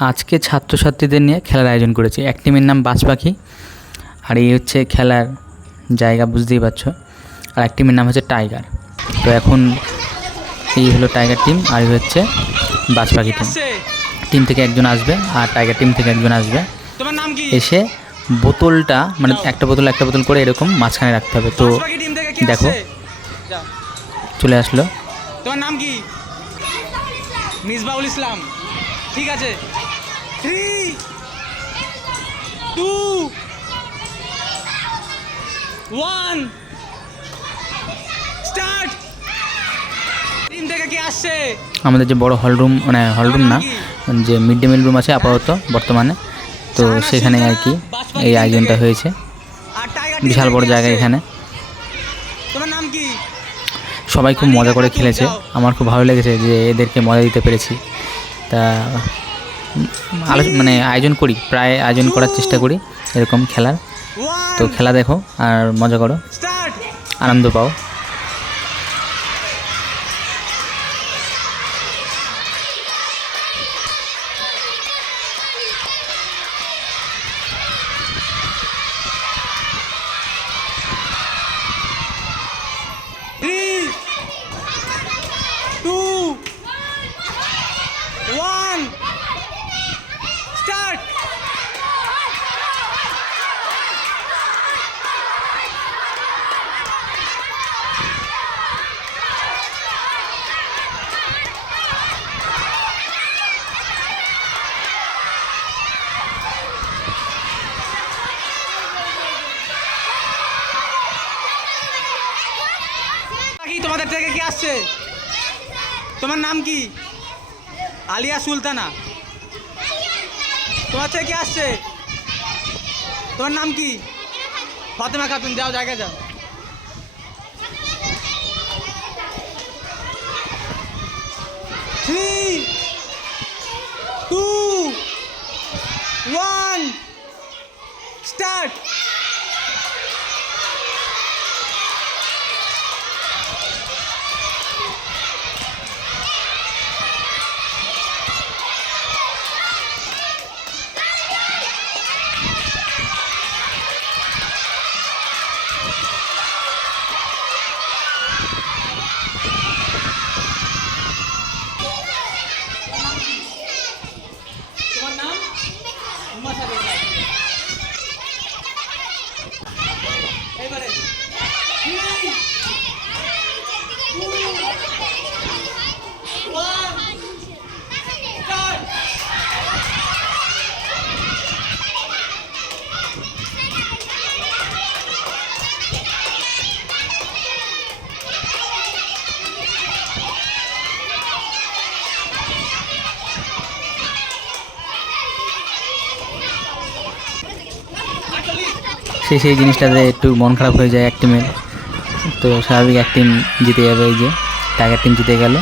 আজকে ছাত্রছাত্রীদের নিয়ে খেলার আয়োজন করেছি। এক টিমের নাম বাজ পাখি আর এই হচ্ছে খেলার জায়গা বুঝতেই পারছ। আর এক টিমের নাম হচ্ছে টাইগার। তো এখন এই হলো টাইগার টিম আর এই হচ্ছে বাজ পাখি টিম টিম থেকে একজন আসবে আর টাইগার টিম থেকে একজন আসবে। তোমার নাম কি? এসে বোতলটা মানে একটা বোতল একটা বোতল করে এরকম মাঝখানে রাখতে হবে। তো দেখো। চলে আসলো। তোমার নাম কি? মিসবাউল ইসলাম। ঠিক আছে। Three two one start team থেকে কি আসছে? আমাদের যে বড় হলরুম মানে হলরুম না যে মিড ডে মিল রুম আছে আপাতত বর্তমানে। তো সেখানে আর কি এই আয়োজনটা হয়েছে। বিশাল বড় জায়গা এখানে। সবাই খুব মজা করে খেলেছে। আমার খুব ভালো লেগেছে যে এদেরকে মজা দিতে পেরেছি। তা মানে আয়োজন করি প্রায় আয়োজন করার চেষ্টা করি এরকম খেলার। তো খেলা দেখো আর মজা করো। আনন্দ পাও থ্রি টু ওয়ান স্টার্ট কি তোমাদের থেকে কি আসছে? তোমার নাম কি? আলিয়া সুলতানা। তোমার থেকে কি আসছে? তোমার নাম কি? ফাতেমা খাতুন, যাও, জায়গায় যাও। থ্রি টু ওয়ান স্টার্ট এইবারে সেই সেই জিনিসটাতে একটু মন খারাপ হয়ে যায় এক টিমের তো স্বাভাবিক এক টিম জিতে যাবে এই যে টাইগার টিম জিতে গেল।